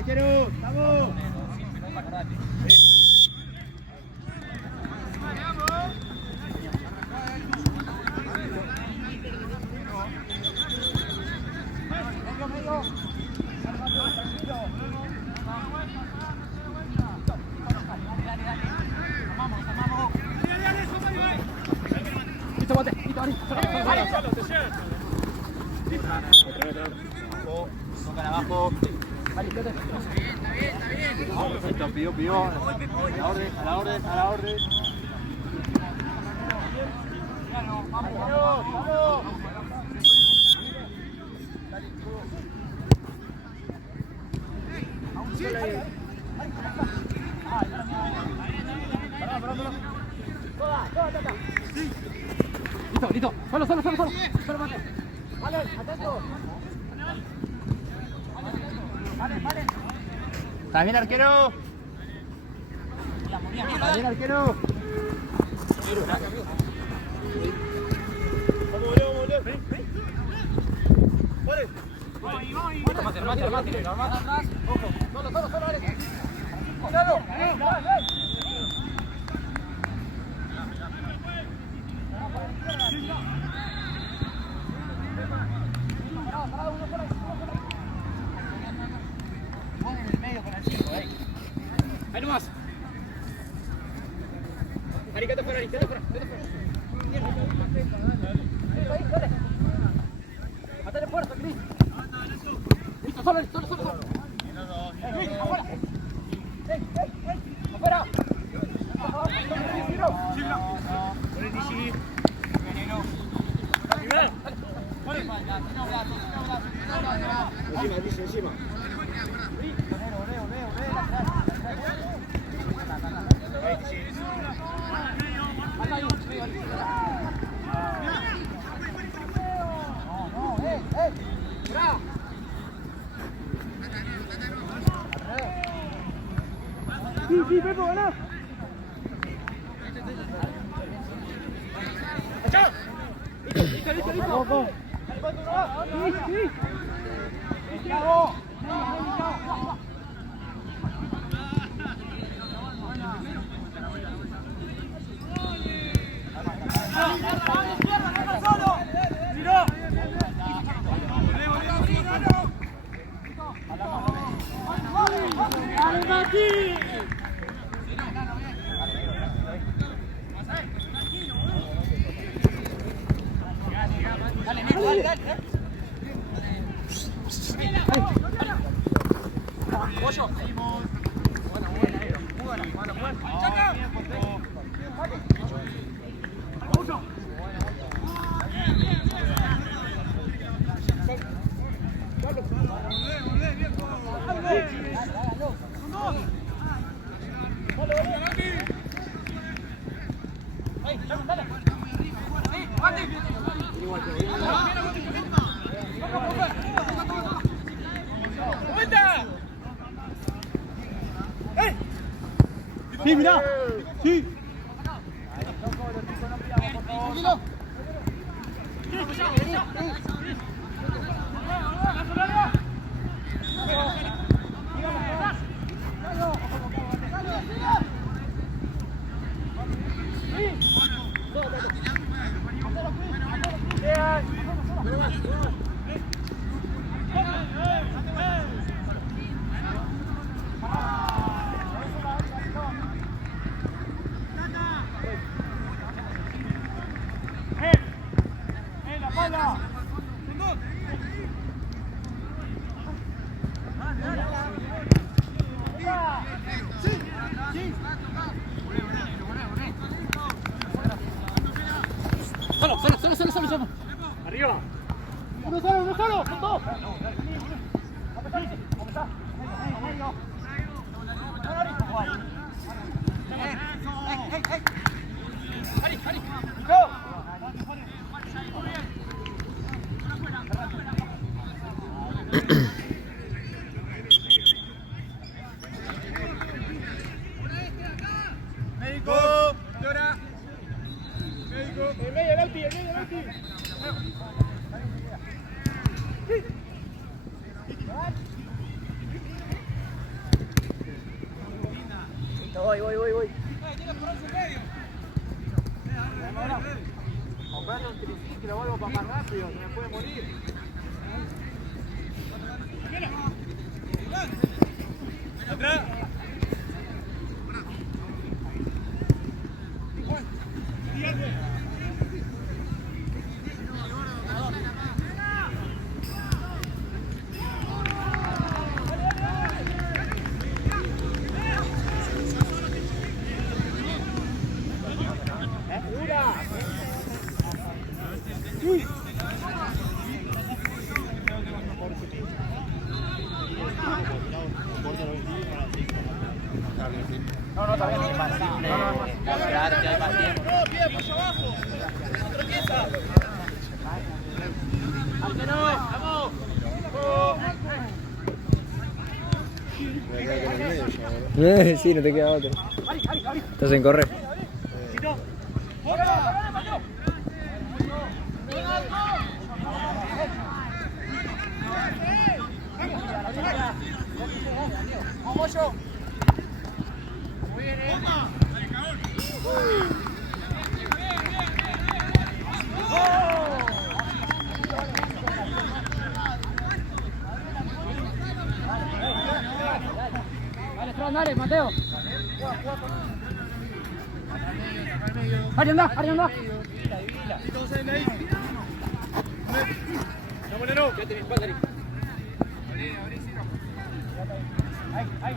Arquero, vamos. Listo, bote. Listo, Ari. Tocan abajo. Vale, quédate. Perfecto, pidió. A la orden. Vamos. Listo. Solo. Solo mate. Vale, atento. Vale. ¿Está bien, arquero? ¿Está bien, arquero? Vamos. Ven. Vale. Remate. Atrás. Ojo. Solo, Alex. Cuidado. Ahí nomás. Ari, quédate fuera. Dale. Matale fuerza, Cris. Listo, solo. Afuera. Afuera. Encima. Sí, Pepo, ganá. Listo. Sí. Sí, mirá. Sí. Solo. Arriba. Uno solo. Dos. Médico. En medio del alti. Voy. Comprarle un triciclo, lo vuelvo para más rápido, se me puede morir. ¡Atrás! No, está bien, es más simple. Ya hay más tiempo. ¡No, pie, por abajo! ¡Otra pieza! ¡Aunque no! ¡Vamos! Sí, no te queda otro. Estás en correr. ¡Vamos yo! Muy bien, Dale, Mateo. Ari, anda. Quédate mi espalda, Ari. Ahí.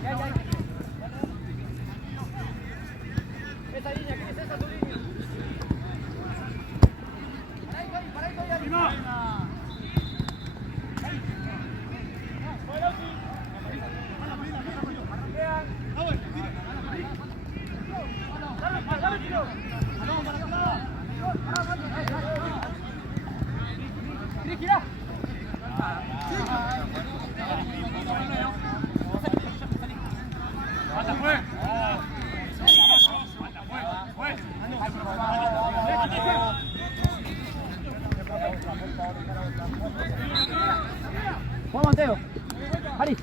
Esa línea, ¿qué es esa tu línea? Para ahí, arriba. Vamos, Mateo. Ari.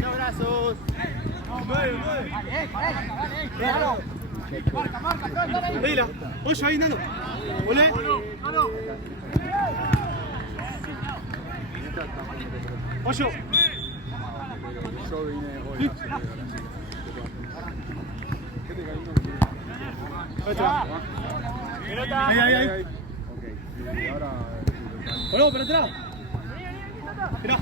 Los brazos. Marca. Leila, oye ahí, Nano. Olé. Oye. Yo vine hoy. Pelota. Ahí. Ok. Y ahora. Bueno, para atrás. Mirá.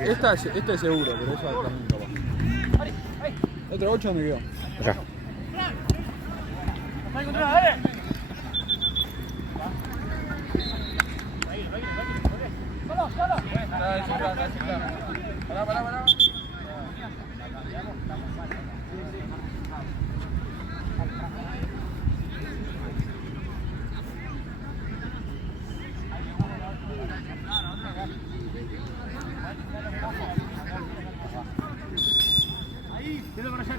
Esta es seguro, pero esa también capaz. Otra 8 donde quedó. Acá. Pará. Ahí, dale para allá.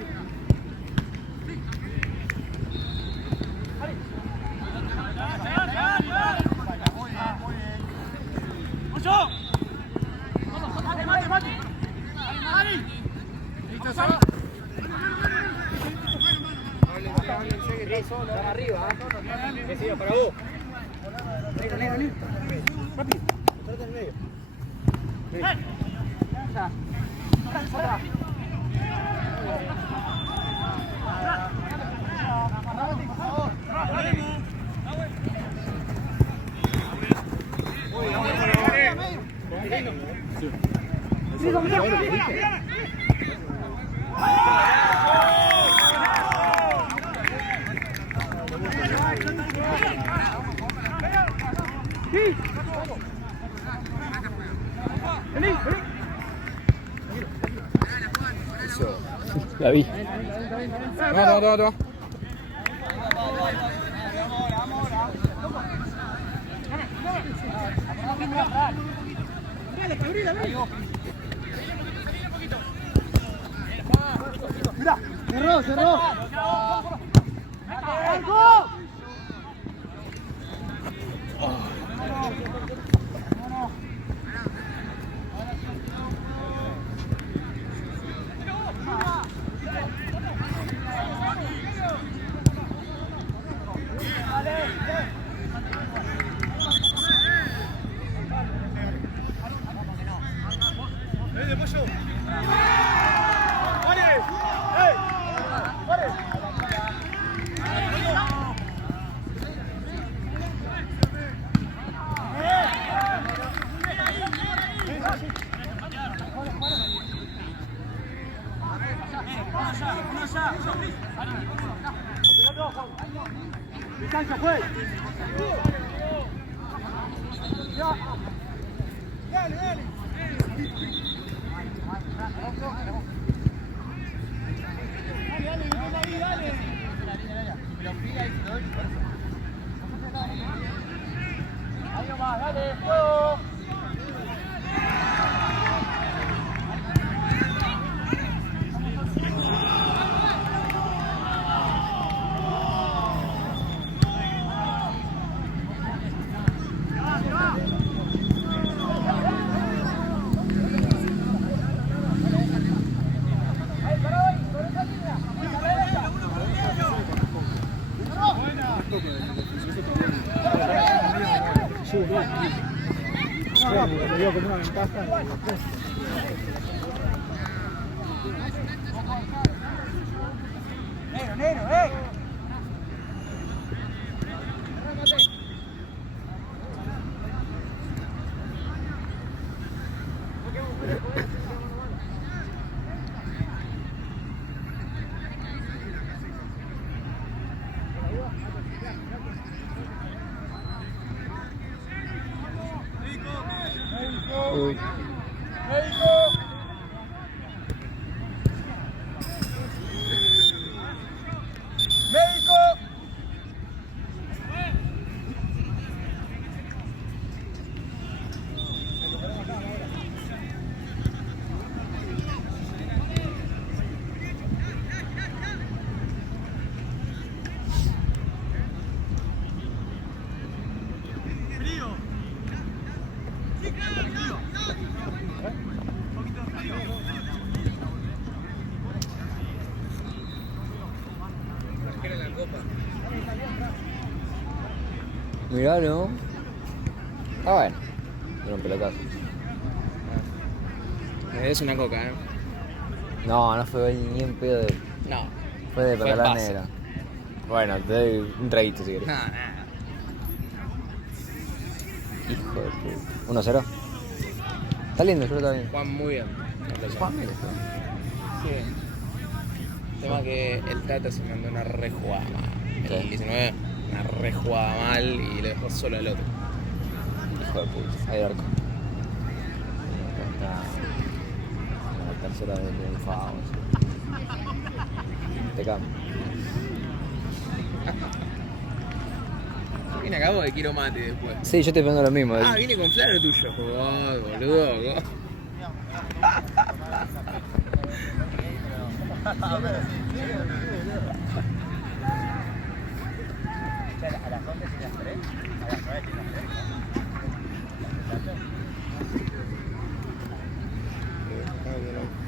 Están arriba, que siga para vos. Negro. Papi, trata en el medio. Ya. Atrás. La vi. No. Mira, cerró. De pollo. ¡Vale! ¡Ey! ¡Vale! Distancia, juez. Dale. Ahí nomás, dale, fuego. Me dio como una ventaja. Negro, Uy. Mirá, ¿no? Ah, bueno. Era un pelotazo. Es una coca, ¿eh? No fue ni en pedo de... No. Fue de Fue Perla pase. Negra. Bueno, te doy un traguito si quieres. Nada. Hijo de puta. 1-0. Está lindo, yo creo que está bien. Juan muy bien. Juan, mira. Sí. El tema que el Tata se mandó una rejugada mal. ¿Qué? El 19, una rejugada mal y le dejó solo al otro. Hijo de puta. Ahí arco. Acá está la tercera del FAO. Te cambio. Vine acá porque quiero mate después. Sí, yo estoy pensando lo mismo. Ah, vine con claro tuyo. Oh, boludo. A las 11 y las 3, a las 9 y las 3.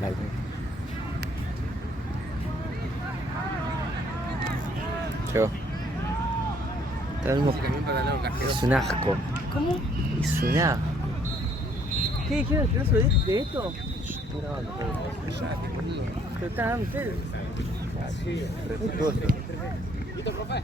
Dale. Llegó. Está el mismo- Sí, también para lado Es casqueroso. un asco. ¿Cómo? Es un asco. ¿Qué dijeron de esto? Estoy grabando, Cállate, boludo. Pero estaban ustedes. respetuoso. ¿Listo, profe?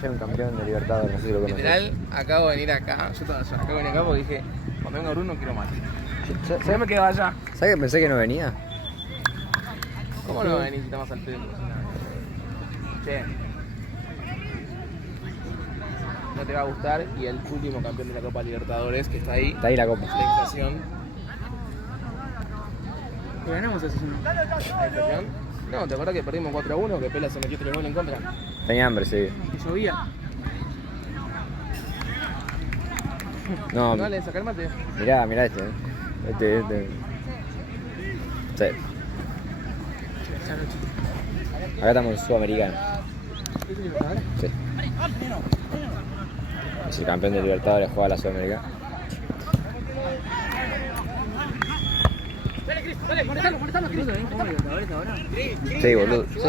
Ser un campeón de Libertadores, no sé si lo conoces. Literal, acabo de venir acá. Yo acabo de venir acá porque dije, cuando venga Bruno quiero mate. Si no me quedo allá. ¿Sabes que pensé que no venía? ¿Cómo no va a venir si estamos al pedo? Che. No te va a gustar y el último campeón de la Copa Libertadores que está ahí, Está ahí la copa. la inflación. Que ganamos así. La inflación. No, ¿te acordás que perdimos 4-1? Que Pela se metió 3 goles en contra. Tenía hambre, sí. Que llovía. No, Dale, saca el mate. mirá este. Este. Sí. Acá estamos en Sudamericano. Sí. Es el campeón de Libertadores, juega la Sudamericana. Dale, Cris, dale, molestalo, Cris. Sí, boludo. Sí.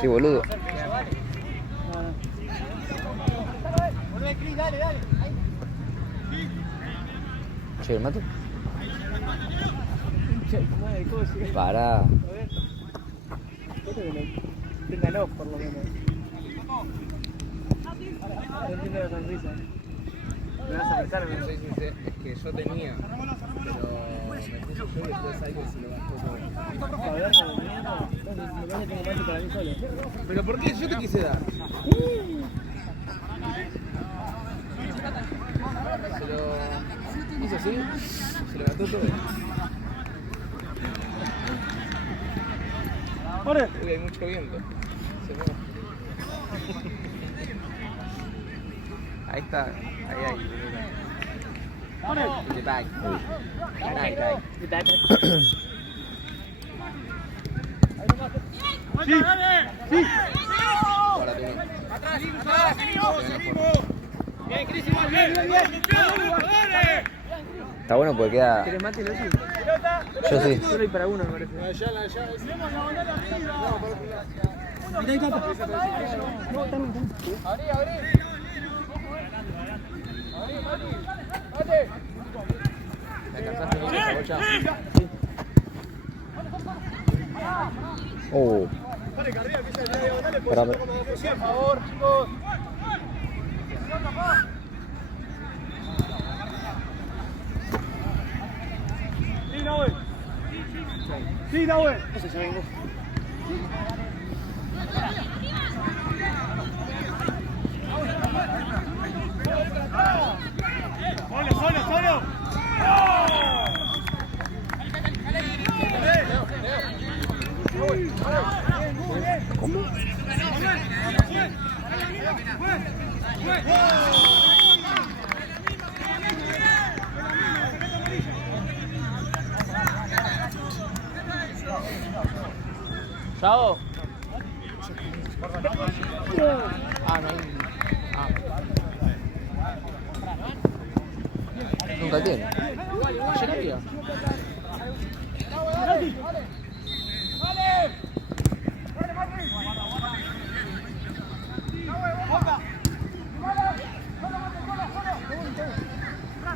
Sí, boludo. Dale. Che, ¿el mate? Pará. Ténganlo, por lo menos. No entiendo la sonrisa. Me vas a apretar, No sé si es que yo tenía, pero me puse yo y después algo y se lo gastó todo. ¿Pero por qué? Yo te quise dar. Se lo hizo así, se lo gastó todo. Uy, hay mucho viento. Se mueve. Ahí está, ahí. Detalle. Sí. Ahora tú no. Atrás, bien, Cris, igual, bien. Está bueno porque queda. ¿Querés mate, Losi? Yo sí. Solo hay para uno, me parece. ¿La alcanzaste, Nico, esa bocha? Pará. Por favor, chicos. Sí, Nahue. No sé si vengo. Solo. ¿Cómo? ¿Chao? Ah, no hay. Ah. Nunca tiene. Ayer había.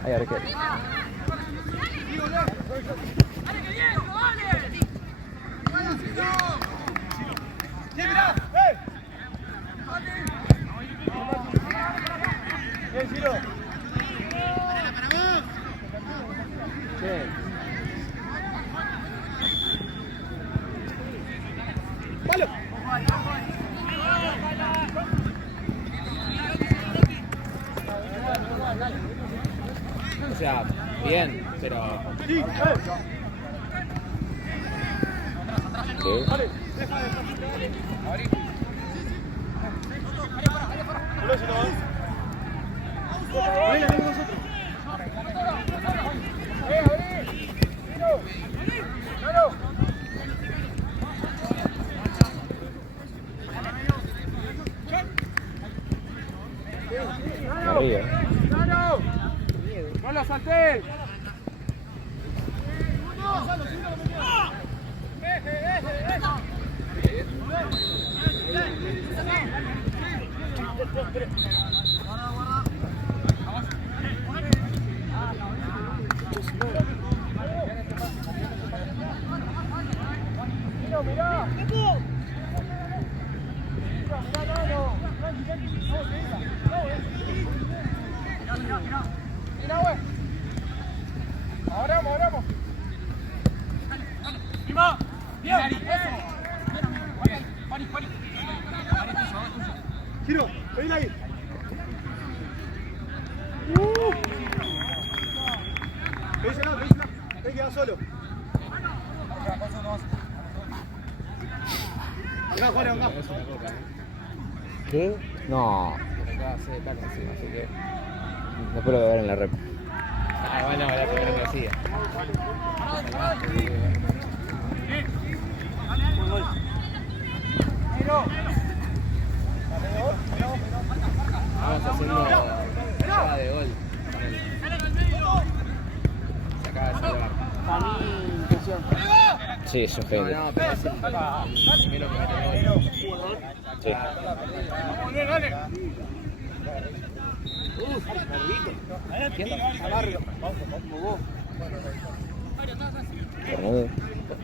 Ahí, ahora qué. O sea, bien, pero. ¿Qué? Arriba. ¡No lo solté! ¡Mirá! Mira, güey. Ahora vamos. ¡Prima! ¡Bien! Giro, venid ahí. Pedísela. Ven, queda solo. ¿Qué? No. Acá se caca encima, así que. Después lo voy a ver en la rep. Ah, bueno, la primera que hacía. Vamos haciendo jugada de gol. Se acaba de salvar. Para mí, intención. Sí, es un genio. No, pero es el primero que mete el gol. Sí. Cornudo.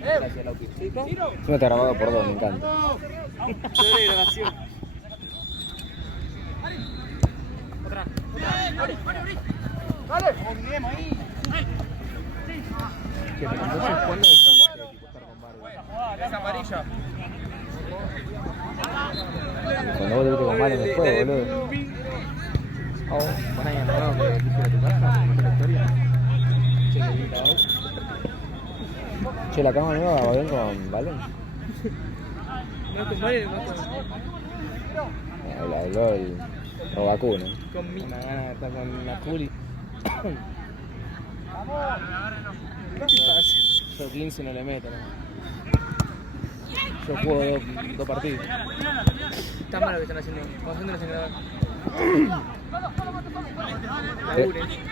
Gracias, Lauki. Encima está grabado por dos, me encanta. Chévere grabación. Que pero entonces, ¿cuándo decidiste tipo, estar con Barbie? Es amarilla. Cuando vos te viste con Mario después, boludo. Oh, bueno, ya no, que dijiste a tu casa, ¿cómo la historia? Che, que linda hoy. Che, la cama nueva va bien con Valen. No, con Mario, no Le habló el Robacu, ¿no? con mi. Una gana de estar con la Juli. Yo 15 no le meto, ¿no? Yo juego dos partidos. Está mal lo que están haciendo. Pasándolos en grabar.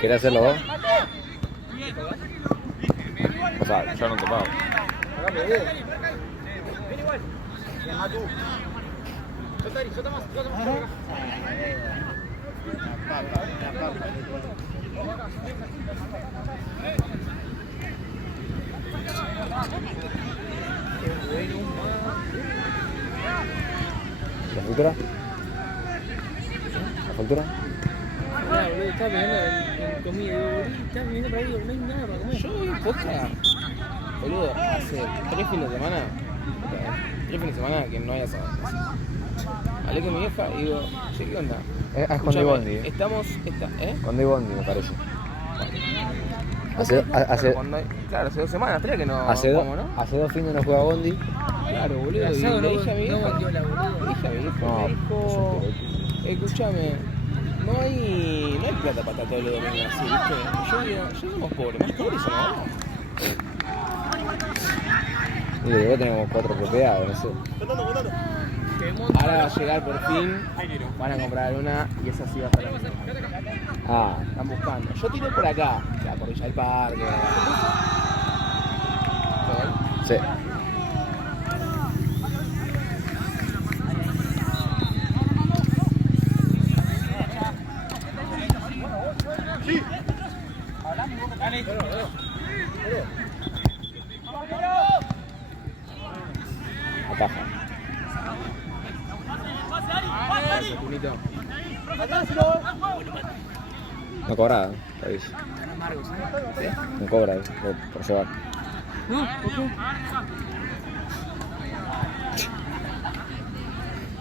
¿Querés hacerlo vos? O sea, yo no te pago. ¿La factura? ¿La factura? Nada, boludo, estaba pensando en comida. Digo, boludo, estaba viviendo para ahí, digo, no hay nada para comer. Yo vi poca. Boludo, hace 3 fines de semana. 3 fines de semana que no hay asado. Hablé con mi vieja y digo, che, ¿qué onda? Es con Escuchame, Dibondi. Estamos. Con Dibondi, me parece. Claro, hace 2 semanas, 3 que no hace jugamos, ¿no? hace 2 fines no juega Bondi. Claro, boludo. El Y asado le dije a mi no vieja. vendió la boludo. Le dije a mi vieja, No, me dijo, escúchame, no hay plata para estar todos los domingos así, ¿viste? Y yo digo, ya somos pobres, más pobres somos. Y luego tenemos 4 propiedades, no sé. Ahora va a llegar por fin, van a comprar una y esa sí va a estar la misma. Ah, Están buscando. Yo tiré por acá, o sea, por Villa del Parque. sí. Ataja. Tunito. No cobra, te aviso. Están amargos, ¿eh? No cobra por llevar. No, ¿por qué?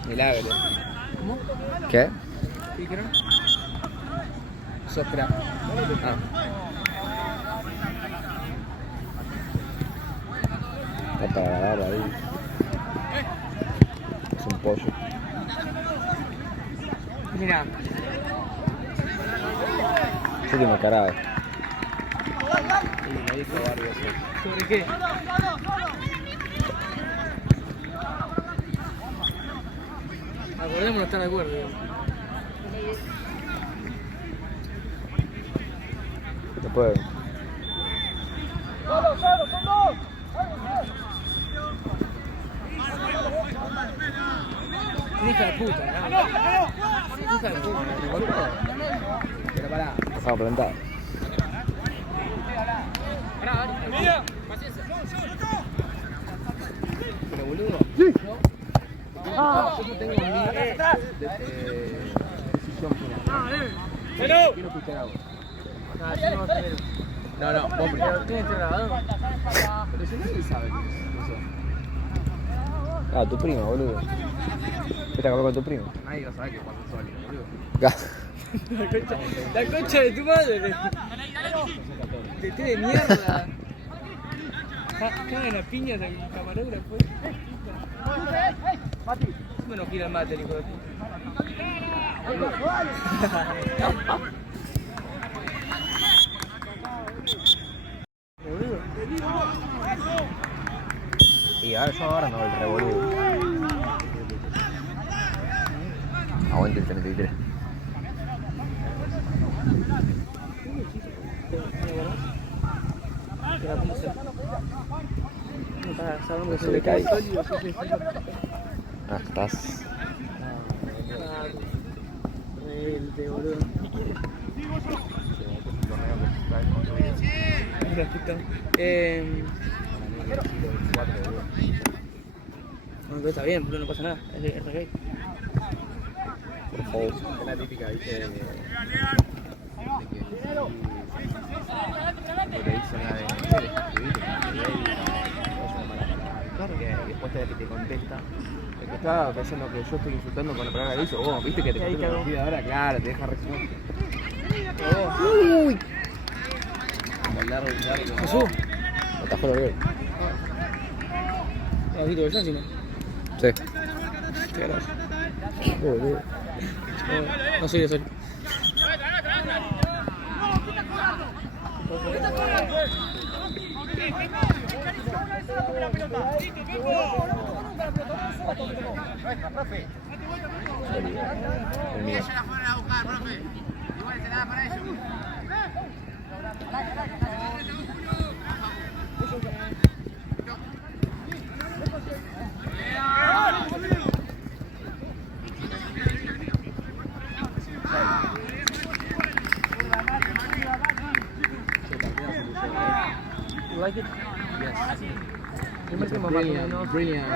Milagro. ¿Cómo? ¿Qué? ¿Qué dijeron? Sos crack. Ah. Está para grabar ahí. Es un pollo. Mira, Yo tengo cara. Y me dijo Barbie eso. ¿sobre qué? Acordémonos de estar de acuerdo, digo. Después. Hija de puta, ¿no? Hija de puta. Pero pará. Dejamos plantado. Pero boludo. Yo no tengo un día de decisión final. Quiero escuchar algo. Ah, yo no voy a tener. No, vos primero. Pero tiene que estar grabado. Pero si nadie sabe eso. Ah, tu primo, boludo. ¿Qué te acabó con tu primo? Nadie va a saber que cuando sólido, boludo. La concha de tu madre. Te de mierda. Cagan las piñas del camarógrafo. ¿Cómo no gira el mate, hijo de puta? Y ahora yo ahora no, el revoludo. Aguante el 33. Se le cae. Ah, estás. Rebelde, boludo. Bueno, pero está bien, boludo, no pasa nada. Es re. Por favor. Es la típica, ¿viste? De que te dicen la de claro que después de que te contesta. El que estaba pensando que yo estoy insultando con la palabra que hizo, vos, viste que te contesta la partida ahora, claro, te deja reaccionar. Uy. Largo. Jesús. Atajó el gol. Ojito de Sansi, ¿no? Sí. Qué gracia. Boludo. No soy de sol. El mío. You like it? Yes. Yo me quemo Brilliant, brilliant.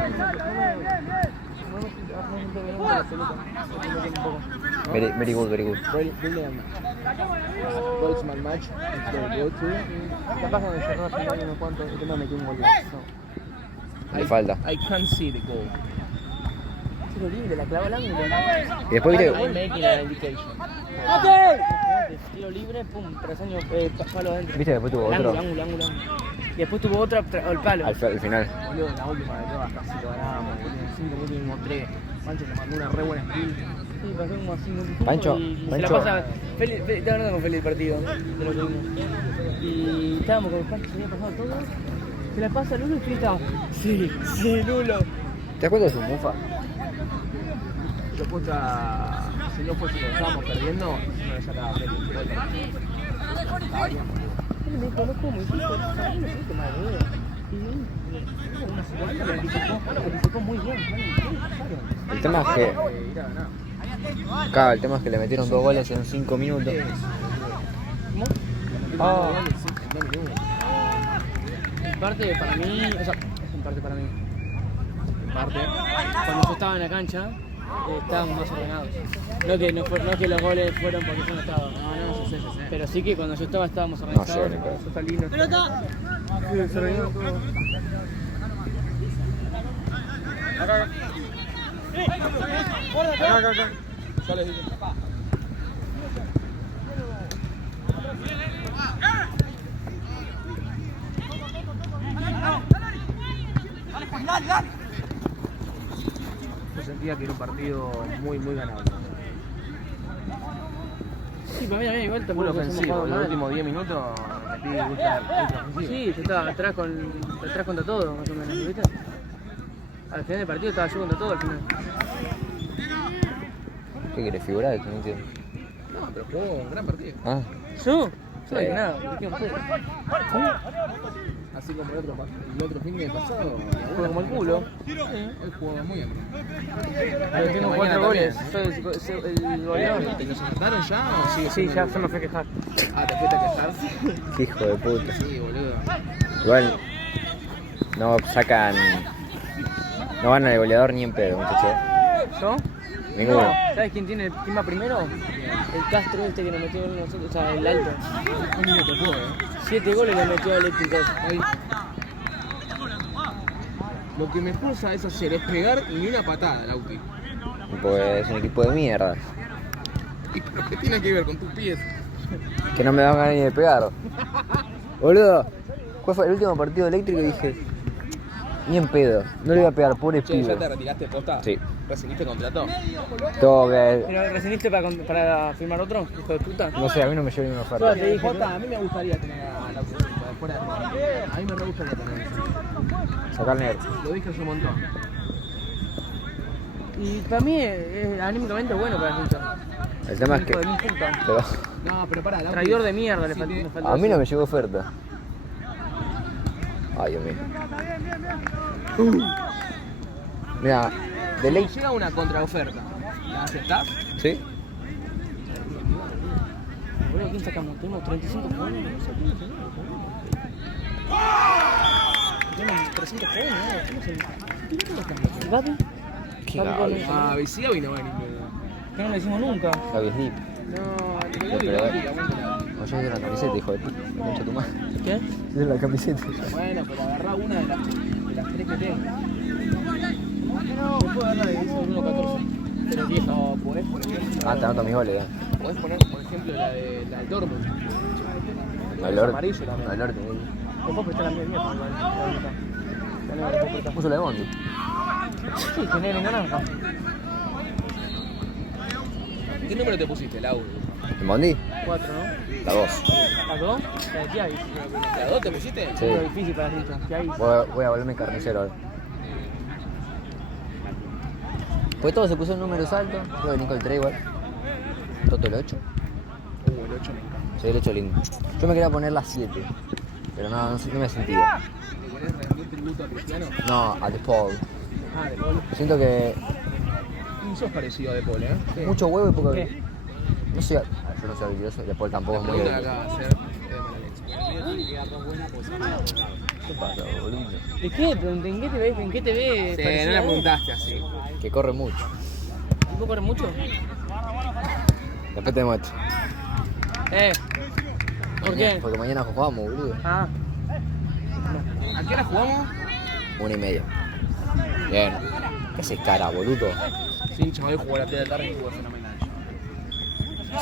Very good, very good. Brilliant. Boltzmann match. It's very good too. Capaz cuando cerró la final unos cuantos, y me metí un gol. Le falta. I can't see the goal. Tiro libre, la clava al ángulo. Y después viste. I'm making an indication. Tiro libre, pum, trasaño, palo adentro. Viste, después tuvo otro. Ángulo. Y después tuvo otra al palo. Al final. Boludo, en la última de todas casi lo ganamos, boludo. En 5 minutos mismo 3. Pancho te mandó una re buena skill. Sí, pasó como así un Pancho, y Pancho. se la pasa. Estaba hablando con Feli el partido de lo que vimos. Y estábamos con Pancho, se había pasado todo. Se la pasa a Lulo y grita. Sí, Lulo. ¿Te das cuenta de su mufa? Yo puta, si no fuese que lo estábamos perdiendo, no le sacaba Feli. Él me dijo, no como, hiciste, no hiciste mal, boludo. Y una secuencia que anticipó muy bien. El tema es que. Claro, el tema es que le metieron 2 goles en 5 minutos. ¿Cómo? Ah. En parte para mí, o sea, en parte para mí. En parte, Cuando yo estaba en la cancha, estábamos más ordenados. No que los goles fueron porque yo no estaba. no, yo sé. Pero sí que cuando yo estaba estábamos organizados. No sé, ni pedo. Eso está lindo. ¡Pelota! Sí, se ordenaron todo. Acá. Ya les dije. Yo sentía que era un partido muy ganable. Sí, para mí también igual Muy tampoco hemos ofensivo, jugado en los mal. últimos 10 minutos metí ultra ofensivo. Sí, yo estaba atrás contra todo, más o menos, ¿viste? Al final del partido estaba yo contra todo al final. ¿Qué querés figurar? No entiendo. No, pero jugó un gran partido. Ah. ¿Yo? Yo no dije nada, dije un poco. Así como el otro fin de pasado. Fue como el culo. Él jugó muy bien. Pero tengo 4 goles, soy el goleador. ¿Te los anotaron ya o sigue Sí, siendo ya el- se me fue a quejar. Ah, ¿te fuiste a quejar? Qué hijo de puta. Sí, boludo. Igual. No sacan. No van al goleador ni en pedo, muchachos. ¿Yo? Ninguno. No, ¿sabes quién va primero? El Castro este que nos metió nosotros, o sea, el alto. Un niño te puedo, 7 goles le metió a Eléctrico. Ahí. Lo que me pulsa es hacer es pegar ni una patada, Lauti. Pues es un equipo de mierda. ¿Y pero qué tiene que ver con tus pies? Que no me dan ganas ni de pegar. Boludo. ¿Cuál fue el último partido eléctrico? Y dije, ni en pedo, no le iba a pegar, pobre Che, ¿ya pibe. te retiraste posta? Sí. ¿Recibiste contrato? Todo que... ¿Pero recibiste para firmar otro, hijo de puta? No sé, a mí no me llegó ninguna oferta. Te dije, Jota, a mí me gustaría tener a la fuera de juego. A mí me re gustaría tener eso. Sacar negro. Lo dije hace un montón. Y para mí es anímicamente bueno para el hincha. El tema es que... Hijo de mil puta. pero No, pero pará, la Traidor de mierda le Sí, falta. sí. me falta a mí no decir. me llegó oferta. Ay, Dios mío. Mira, de Si ley... llega una contraoferta, ¿la aceptás? ¿Sí? Boludo, ¿quién sacamos? Tenemos 35 jóvenes. Tenemos 300 jóvenes, ¿no? ¿Cómo se llama? ¿Gaby? Qué Gaby Gaby. con eso. Ah, si Gaby no va ni Que no le decimos nunca. Gaby Slip. No, No, pero... Oye, es de la camiseta, hijo de puta. Me concha tu madre. ¿Qué? Es de la camiseta. Bueno, pero agarrá una de las tres que tengo. No, puedo agarrar de 1.14. Pero 10. No, podés, por ejemplo. Ah, te anoto mis goles, ya. Podés poner, por ejemplo, la del Dortmund. No, el Lord. Amarillo también. No, el Lord. Después prestar la mía, igual. Puso la de Bondi. Sí, tener en naranja. ¿Qué número te pusiste, Lau? ¿En Bondi? 4, ¿no? La 2. ¿La 2? La de Tiago. ¿La 2 te pusiste? Sí. Es difícil para el hincha. Tiago. Voy a volverme carnicero ahora. Pues todos se pusieron números altos. Yo de Nico el 3 igual. Toto el 8. El 8 me encanta. Sí, el 8 lindo. Yo me quería poner la 7. Pero no me sentía. ¿Le querés rendir tributo a Cristiano? No, a De Paul. Ah, de Paul. Siento que Y sos parecido a De Paul, ¿eh? Sí. mucho huevo y poco... ¿Qué? No sé, yo no soy habilidoso. De Paul tampoco La es muy pregunta que habilidoso. acaba de hacer es de mala leche. ¿Qué pasa, boludo? ¿De qué? Pero ¿en qué te ves? ¿En qué te ves? Sí, parecido no la a vos? preguntaste así. Que corre mucho. ¿Vos corres mucho? Después te muestro. ¿Por qué? Porque mañana jugamos, boludo. Ah, ¿A qué hora jugamos? 1:30. Bien. ¿Qué haces cara, boludo? Sí, chaval, jugó a la 3 de la tarde y jugó fenomenal.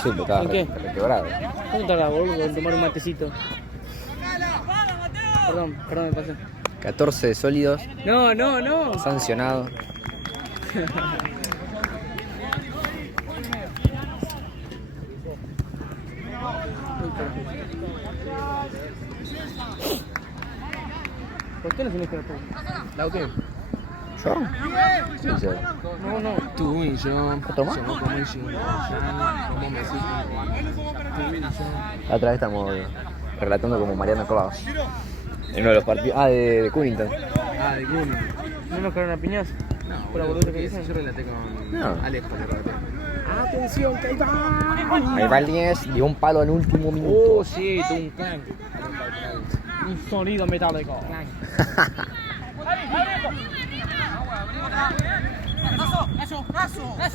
Sí, pero estaba ¿En qué? requebrado. ¿cómo tardas, boludo, en tomar un matecito? Perdón, me pasé. 14 sólidos, No. sancionado. ¿Por qué no tenés que tú? ¿Lau qué? ¿Yo? Sí, sí. No. Tú y yo. ¿Otro más? Somos como el Shin, como Messi. Tú y yo. La otra vez estamos relatando como Mariano Claus. En uno de los partidos. Ah, de Cunnington. Ah, de Gun. ¿No nos cagaron a piñazo? No, ¿Por la boludo, boluda que yo dicen? relaté con No. Alejo, le relaté. ¡Atención, que ahí va! Ahí va el 10, dio un palo en último minuto. Sí, tú un clan. Un sonido metálico.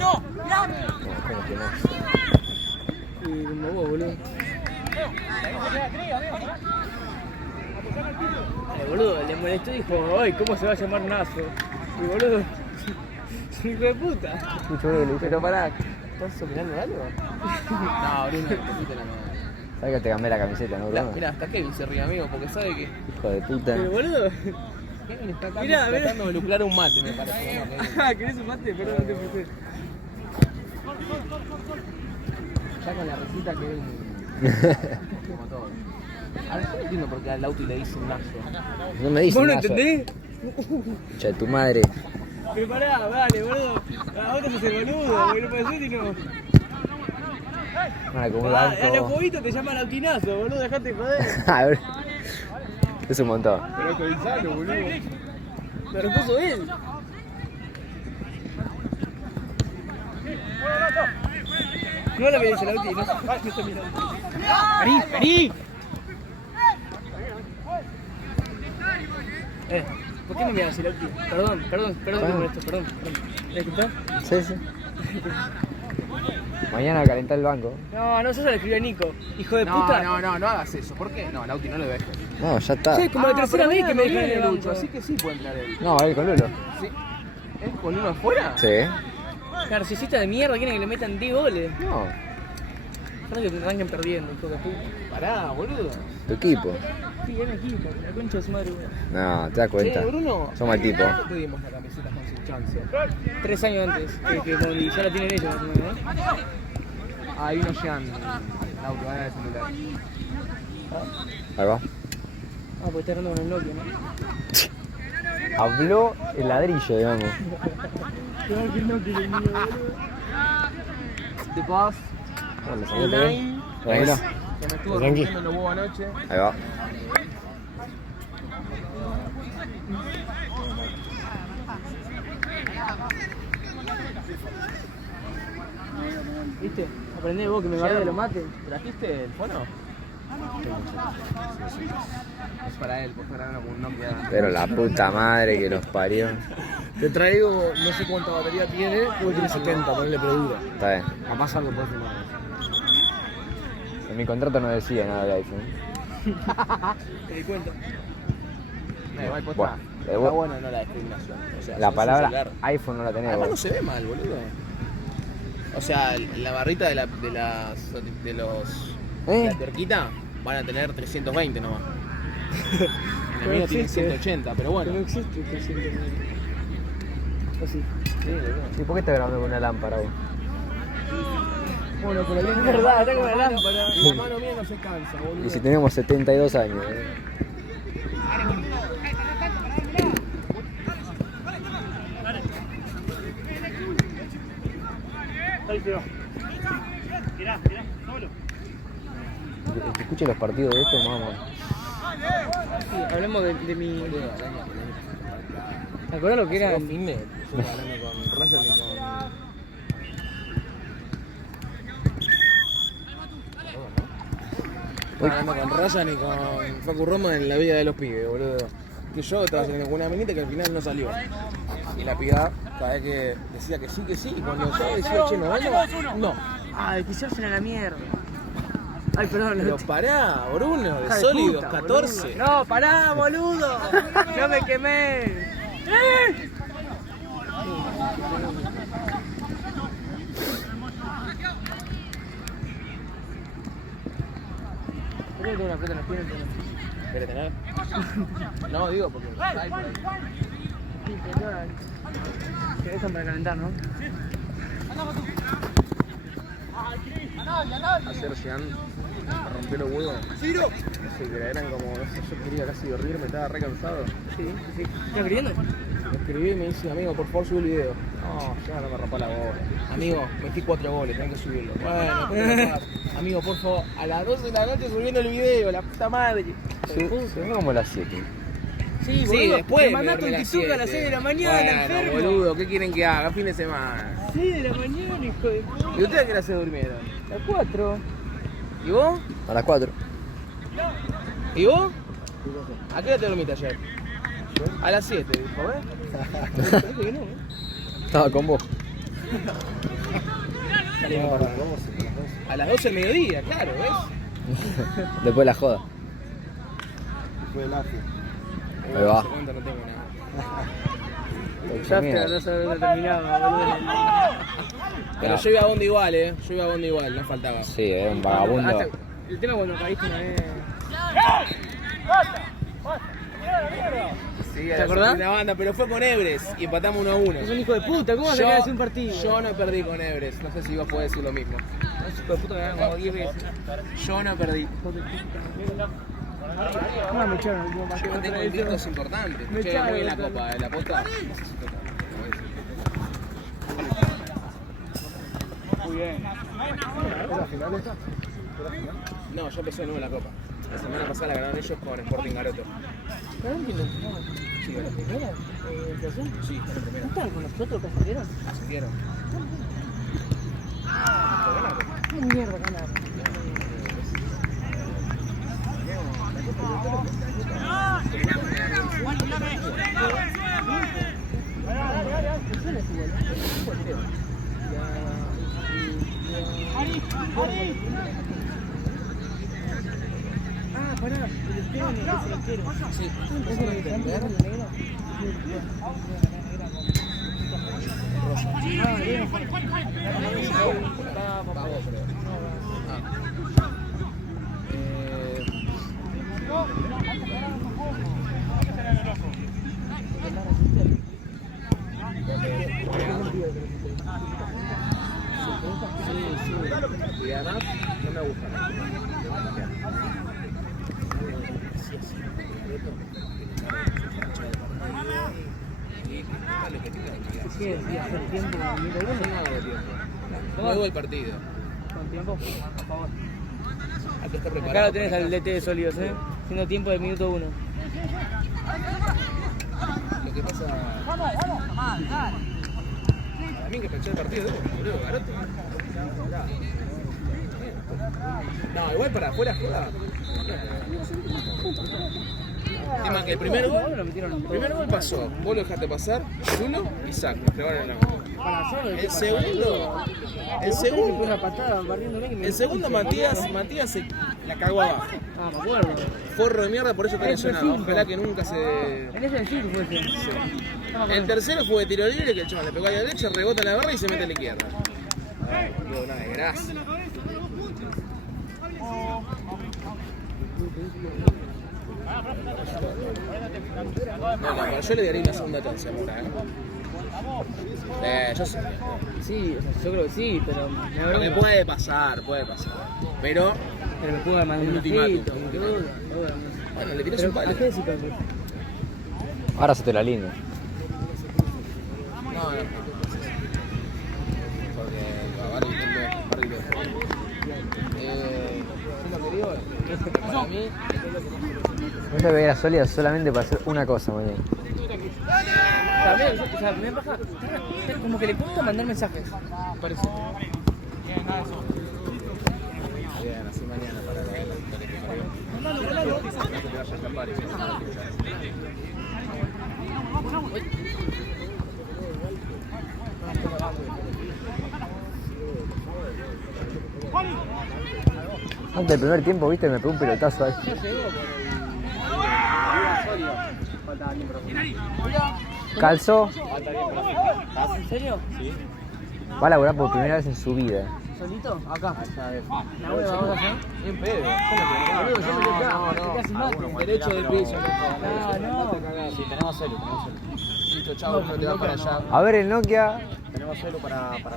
¿Cómo que no? Y como vos, boludo. Boludo, le molestó y dijo, ay, ¿cómo se va a llamar Nazo? Y boludo, hijo de puta. Escucho que le dije, Pero pará, ¿estás opinando algo? No, Bruno, te pusiste la mano. ¿sabes que te cambié la camiseta, no, Bruno? Mira, hasta Kevin se ríe, amigo, porque sabe que Hijo de puta. Pero boludo, Kevin está Mirá, tratando de lucrar un mate, me parece. ¿No? Kevin. ¿querés un mate? Perdón, no te pensé. Ya con la risita Kevin. Como todo. Ahora yo no entiendo por qué al Lauti le dicen Nazo. No me dices ¿Vos no nada. entendés? Che, tu madre. Pero pará, dale, boludo. A vos te haces el boludo, porque no puede ser y no. Ahora como un A los banco. jueguitos te llaman autinazo, boludo, dejate de joder. A ver. Es un montón. Pero es Gonzalo, boludo. Me repuso él. No la merece el Auti, no está mirando. ¡Vení! ¿Por qué me miras el Auti? Perdón por esto, perdón. ¿Me escuchás? Sí, sí. Mañana calentar el banco. No, yo se lo escribí a Nico. Hijo de puta. No hagas eso. ¿Por qué? No, Lauti no lo dejes. No, ya está. Sí, como la tercera vez que me dejan dejan en el Lucho, banco. así que sí puede entrar él. No, él con Lulo. ¿Sí? ¿Es con uno afuera? Sí. Narcisista de mierda, quieren que le metan 10 goles. No. Parece que arranquen perdiendo, hijo de puta. Pará, boludo. Tu equipo. Sí, era equipo, la concha de su madre. No, te das cuenta. Bruno. Son mal tipo. ¿Cuándo te dimos la camiseta con sin chance? 3 años antes, que cuando ya la tienen ellos, más o menos, ¿no? Ahí no llegan auto, van a celular. Ahí va. Ah, pues está hablando con el Nokia, ¿no? Habló el ladrillo, digamos. Claro que el Nokia, el mío, boludo. The Boss, Bueno, salió el bien. Nine. Tranquilo. Se me estuvo Tranqui. rompiendo los huevos anoche. Ahí va. ¿Viste? Aprendé vos que me guardé de los mates. ¿Trajiste el fono? Es para él, pues para un Nokia. Pero la puta madre que los parió. Te traigo, no sé cuánta batería tiene, creo que tiene 70, ponle pero dura. Está bien. Capaz algo puede filmar. En mi contrato no decía nada de iPhone. Te di cuenta. Igual Bueno, posta. de Está vos- bueno no la discriminación. O sea, La si palabra es un celular. iPhone no la tenés Además no vos. se ve mal, boludo. O sea, la barrita de la tuerquita van a tener 320 nomás. En el mío tiene 180, pero Que bueno. no existe este 109. Así. Sí, boludo. ¿Y por qué estás grabando con una lámpara vos? Bueno, pero es verdad, está como la lámpara. La mano mía no se cansa, boludo. Y si tenemos 72 años. El que escuche los partidos de estos, vamos. Sí, hablemos de mi... ¿Te acuerdas lo que era? Era fin de hablando con Ryan y con... Hablando con Ryan y con Facu Roma en la vida de los pibes, boludo. Que yo estaba saliendo con una minita que al final no salió. Y la piba, cada vez que decía que sí, y cuando yo decía, che, no vamos, no. Ay, que se hacen a la mierda. Ay, perdón. Pero pará, Bruno, de Hija de sólidos, puta, 14. boludo. No, pará, boludo. No me quemé. Creo que una pelota en las piernas, pero... ¿Querés tener? No, digo porque hay por ahí. Sí, pero ahora... Se dejan para calentar, ¿no? Ayer Jean me rompió los huevos. Sí, pero eran como, no sé, yo quería casi dormir, me estaba re cansado. Sí, sí. ¿Estás escribiendo? Me escribí y me dice, amigo, por favor sube el video. No, ya no me rompa la bola. Amigo, metí 4 goles, tengo que subirlo. Bueno, ¿qué te pasa? Amigo, por favor, a las 12 de la noche subiendo el video, la puta madre. Sí, son como las 7. Sí, Sí, después me mandaste un TikTok a las 6 de la mañana, bueno, enfermo. boludo, ¿qué quieren que haga? Fin de semana. 6 de la mañana, hijo de puta. ¿Y ustedes a qué hora se durmieron? A 4. ¿Y vos? A las 4. ¿Y vos? ¿A qué hora te dormiste ayer? A las 7, dijo, ¿ves? Parece que no, ¿eh? Estaba con vos. Salimos para las 12. A las 12 del mediodía, claro, ¿ves? Después de la joda. Fue el AFI. Ahí va. No tengo nada. Ya te no se terminaba, boludo. Pero yo iba a Bondi igual, yo iba a Bondi igual, no faltaba. Sí, era un vagabundo. Hasta el tema cuando caíste una vez. Sí, ¿Te acordás? Una banda, pero fue con Ebres y empatamos 1 a 1. Es un hijo de puta, ¿cómo vas a quedar así un partido? Yo no perdí con Ebres, no sé si vos podés decir lo mismo. Es hijo de puta que ganan como 10 veces. Yo no perdí. No, me echaron el último Yo partido. tengo invictos importantes. Me Che, echaron, muy bien la otra copa, la posta. Necesito otra. Muy bien. No, yo empecé de nuevo la copa. La semana pasada la ganaron ellos con Sporting Garoto. ¿Pero no entiendo? Sí, ¿La primera? ¿Inflación? sí, fue la ¿No primera. estaban con nosotros que ascendieron? Ascendieron. ¿Qué mierda ganaron? Ah, pará, el espero no es el espero. Sí, ¿Es el de Santi, la negra? Ah, bien. vamos, creo. Y además, no me gusta. Sí, hace tiempo, minuto uno. Luego el partido. Con tiempo, por favor. Hay que estar preparado. Acá lo tenés al DT de Sólidos, haciendo tiempo del minuto 1. Lo que pasa. Para mí que planchar el partido, boludo, Garoto. No, igual para afuera juega. Tema que el primer gol pasó, vos lo dejaste pasar, Zulo y Sac, nos clavaron en la mano. El segundo Matías se la cagó abajo. Ah, me acuerdo. Forro de mierda, por eso está lesionado. Ojalá que nunca se... En ese sí fue ese. El tercero fue de tiro libre, que el chaval le pegó a la derecha, rebota en la barra y se mete a la izquierda. Ay, boludo, una desgracia. No, yo le daría una segunda chance ahora, yo sé. Sí, o sea, yo creo que sí, pero Me puede pasar, Pero me puede mandar un mensajito, bueno, le tirás un palo. ¿A qué decís, Pedro? Ahora se te la línea. No. Porque ahora lo que digo es que para mí... No te veía sólida solamente para hacer una cosa, mañana. También, o sea, me pasa como que le gusta mandar mensajes. Parece. Bien, así mañana para la victoria que parió. No te vayas a escapar y se va a escuchar. Antes del primer tiempo, viste, me pegó un pelotazo ahí. Calzó. ¿En serio? Va a laburar por primera vez en su vida. ¿Solito? Acá. No, Vamos a hacer. bien pedo. Derecho del piso. No. Sí, tenemos celu. Listo, chao, no te vas para allá. A ver el Nokia. Tenemos celu para filmar.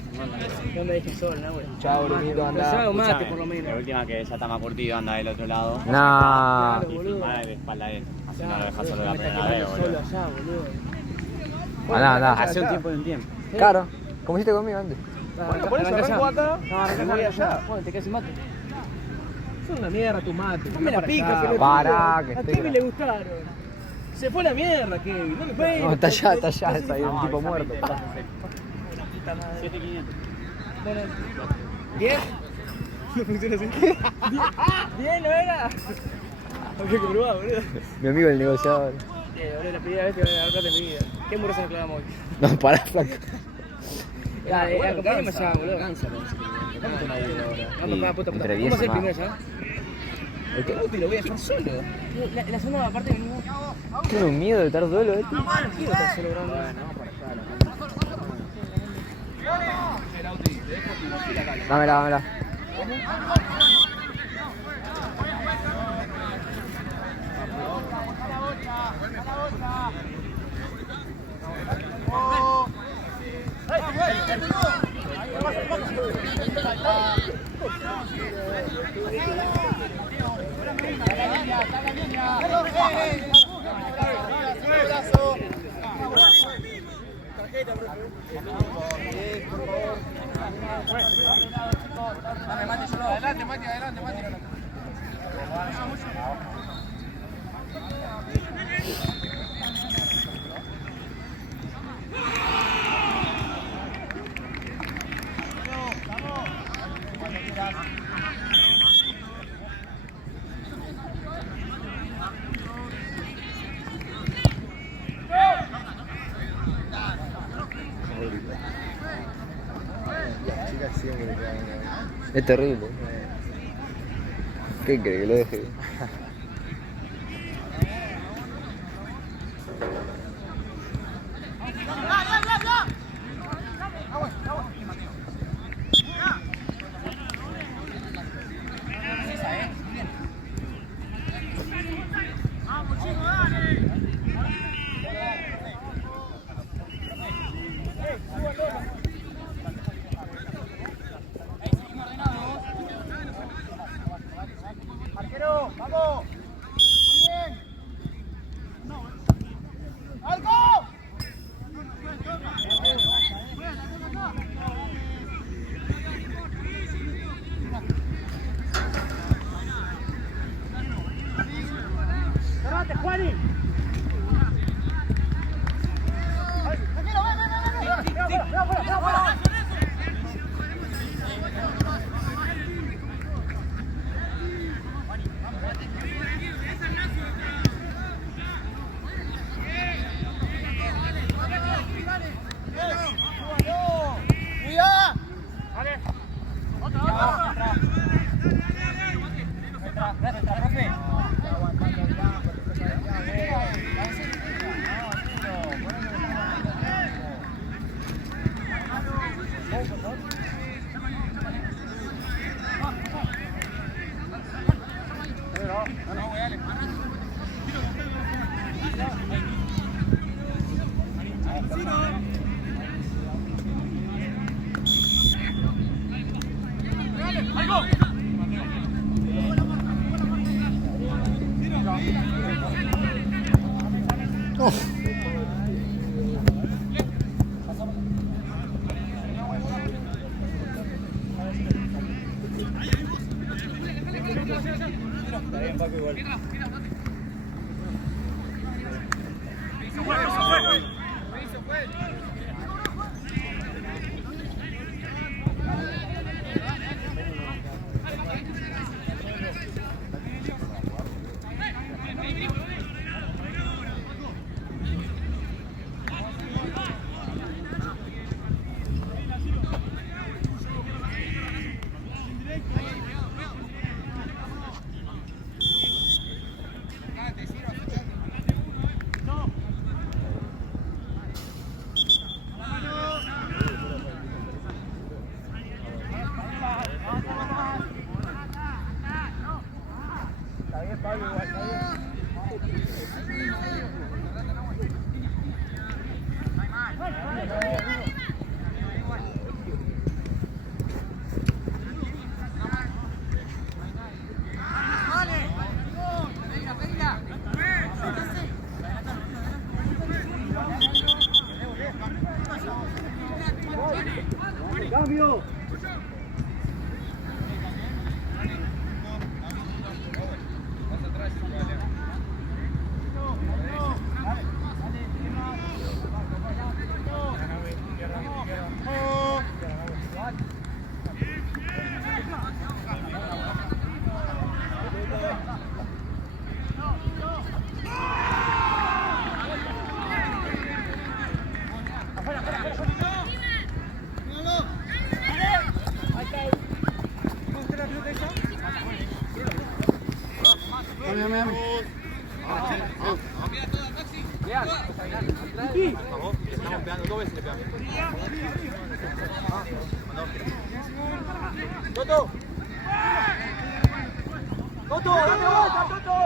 No me dejes solo, ¿no, güey? Chao, Brunito, anda. Mate, por lo menos. La última que ya está más curtido anda del otro lado. Nah. Y filmar de espalda de él. Así no lo dejas solo la primera vez, boludo. Solo allá, boludo. Andá. Hace un tiempo y un tiempo. Claro, como hiciste conmigo antes. Bueno, por eso arranco acá y voy allá. Bueno, te quedas sin mate. Son una mierda tu mate. No me la pica, pelotudo. Pará, que A estoy Kevin le gustaron. Se fue la mierda, Kevin. No me pegues. No, está allá, es ahí un tipo muerto. 7500. Bueno, ¿10? No funciona así. ¿10 no era? Había que probar, boludo. Mi amigo el negociador. Boludo, la primera vez que voy a dar plata en mi vida. ¿Qué hamburguesa nos clavamos hoy? No, pará, flaco. Acompáñame allá, boludo. Vamos acá, puta. Entre 10 Vamos a hacer más. primero ya. El que te lo voy a dejar solo. La segunda parte venimos. Tiene un miedo de estar solo, Quiero estar solo grande. Dámela. Es terrible. ¿Qué cree que lo deje? Está bien, Paco, igual. ¡Cambio! Estamos pegando 2 veces, le pegamos. ¡Toto! ¡Toto! ¡Date vuelta, Toto!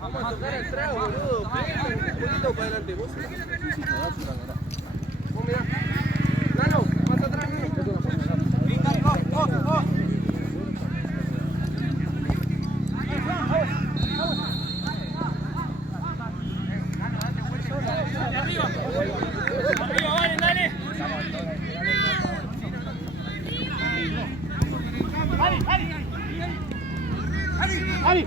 Vamos a tocar el trago, boludo. Pégale un poquito para adelante. Vos mirá. Nano, más atrás, Nano. Arriba, vale, dale. ¡Ali!